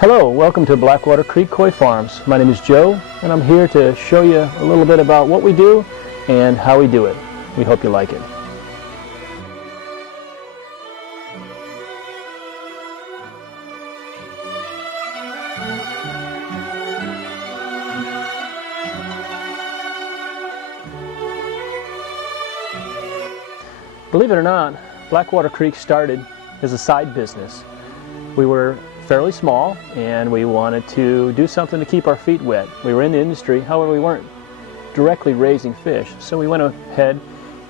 Hello, welcome to Blackwater Creek Koi Farms. My name is Joe, and I'm here to show you a little bit about what we do and how we do it. We hope you like it. Believe it or not, Blackwater Creek started as a side business. We were fairly small and we wanted to do something to keep our feet wet. We were in the industry, however we weren't directly raising fish. So we went ahead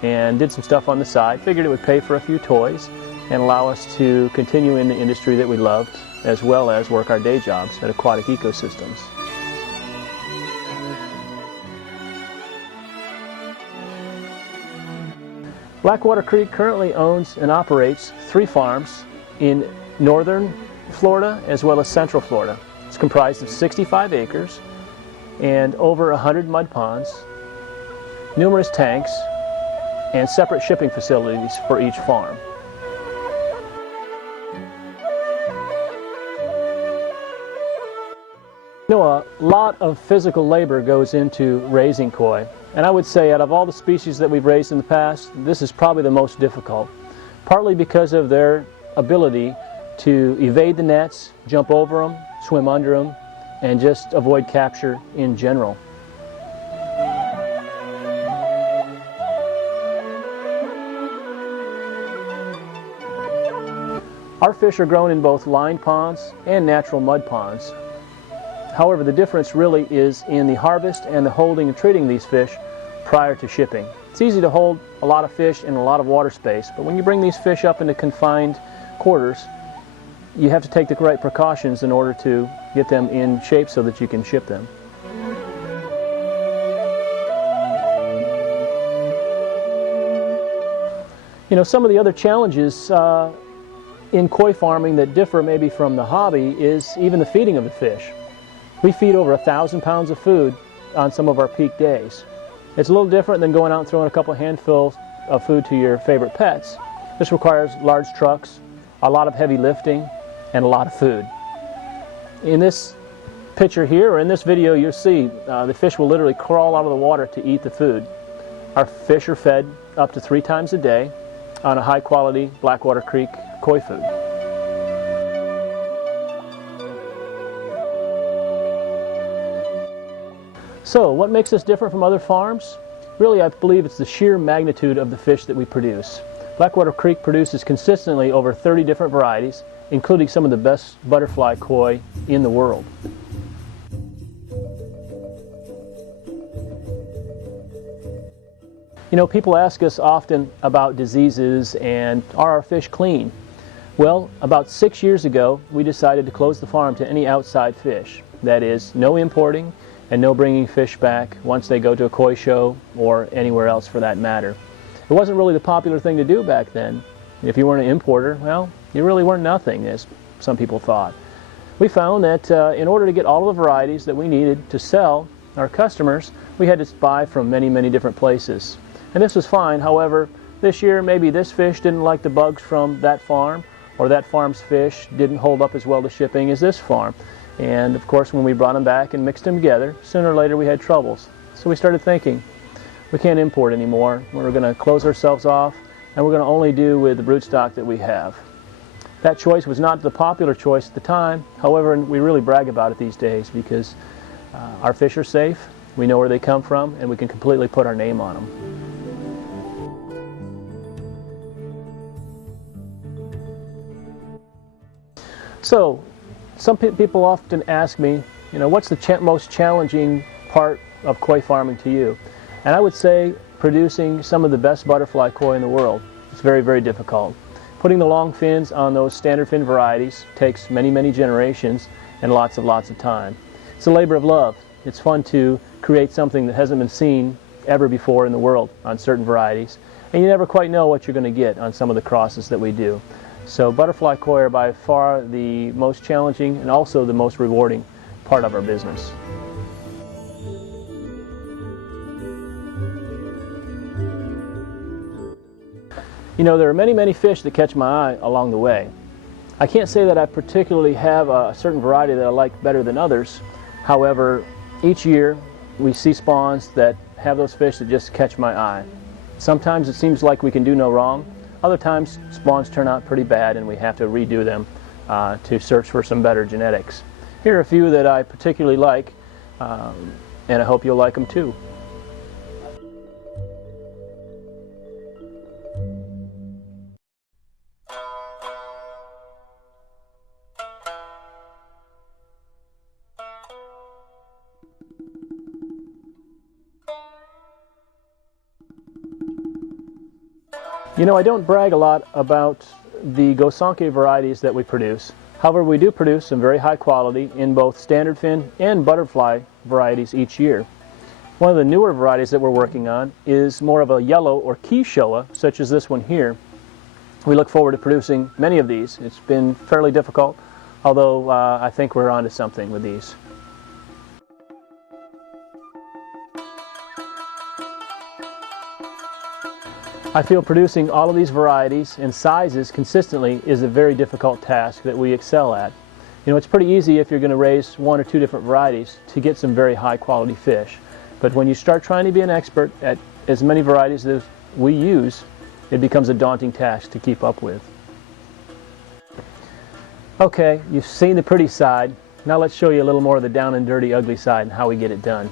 and did some stuff on the side, figured it would pay for a few toys and allow us to continue in the industry that we loved, as well as work our day jobs at Aquatic Ecosystems. Blackwater Creek currently owns and operates 3 farms in northern Florida as well as central Florida. It's comprised of 65 acres and over 100 mud ponds, numerous tanks, and separate shipping facilities for each farm. You know, a lot of physical labor goes into raising koi, and I would say out of all the species that we've raised in the past, this is probably the most difficult, partly because of their ability to evade the nets, jump over them, swim under them, and just avoid capture in general. Our fish are grown in both lined ponds and natural mud ponds. However, the difference really is in the harvest and the holding and treating these fish prior to shipping. It's easy to hold a lot of fish in a lot of water space, but when you bring these fish up into confined quarters, you have to take the right precautions in order to get them in shape so that you can ship them. You know, some of the other challenges in koi farming that differ maybe from the hobby is even the feeding of the fish. We feed over 1,000 pounds of food on some of our peak days. It's a little different than going out and throwing a couple handfuls of food to your favorite pets. This requires large trucks, a lot of heavy lifting, and a lot of food. In this picture here, or in this video, you'll see the fish will literally crawl out of the water to eat the food. Our fish are fed up to 3 times a day on a high-quality Blackwater Creek koi food. So, what makes us different from other farms? Really, I believe it's the sheer magnitude of the fish that we produce. Blackwater Creek produces consistently over 30 different varieties, including some of the best butterfly koi in the world. You know, people ask us often about diseases and are our fish clean? Well, about 6 years ago, we decided to close the farm to any outside fish. That is, no importing and no bringing fish back once they go to a koi show or anywhere else for that matter. It wasn't really the popular thing to do back then. If you weren't an importer, well, you really weren't nothing, as some people thought. We found that in order to get all of the varieties that we needed to sell our customers, we had to buy from many, many different places. And this was fine. However, this year maybe this fish didn't like the bugs from that farm, or that farm's fish didn't hold up as well to shipping as this farm. And of course, when we brought them back and mixed them together, sooner or later we had troubles. So we started thinking, we can't import anymore. We're going to close ourselves off, and we're going to only do with the broodstock that we have. That choice was not the popular choice at the time. However, we really brag about it these days because our fish are safe, we know where they come from, and we can completely put our name on them. So, some people often ask me, you know, what's the most challenging part of koi farming to you? And I would say producing some of the best butterfly koi in the world. It's very, very difficult. Putting the long fins on those standard fin varieties takes many, many generations and lots of time. It's a labor of love. It's fun to create something that hasn't been seen ever before in the world on certain varieties. And you never quite know what you're going to get on some of the crosses that we do. So butterfly koi are by far the most challenging and also the most rewarding part of our business. You know, there are many, many fish that catch my eye along the way. I can't say that I particularly have a certain variety that I like better than others. However, each year we see spawns that have those fish that just catch my eye. Sometimes it seems like we can do no wrong. Other times spawns turn out pretty bad and we have to redo them to search for some better genetics. Here are a few that I particularly like, and I hope you'll like them too. You know, I don't brag a lot about the Gosonke varieties that we produce. However, we do produce some very high quality in both standard fin and butterfly varieties each year. One of the newer varieties that we're working on is more of a yellow or Keyshoa, such as this one here. We look forward to producing many of these. It's been fairly difficult, although I think we're onto something with these. I feel producing all of these varieties and sizes consistently is a very difficult task that we excel at. You know, it's pretty easy if you're going to raise one or two different varieties to get some very high quality fish. But when you start trying to be an expert at as many varieties as we use, it becomes a daunting task to keep up with. Okay, you've seen the pretty side. Now let's show you a little more of the down and dirty, ugly side and how we get it done.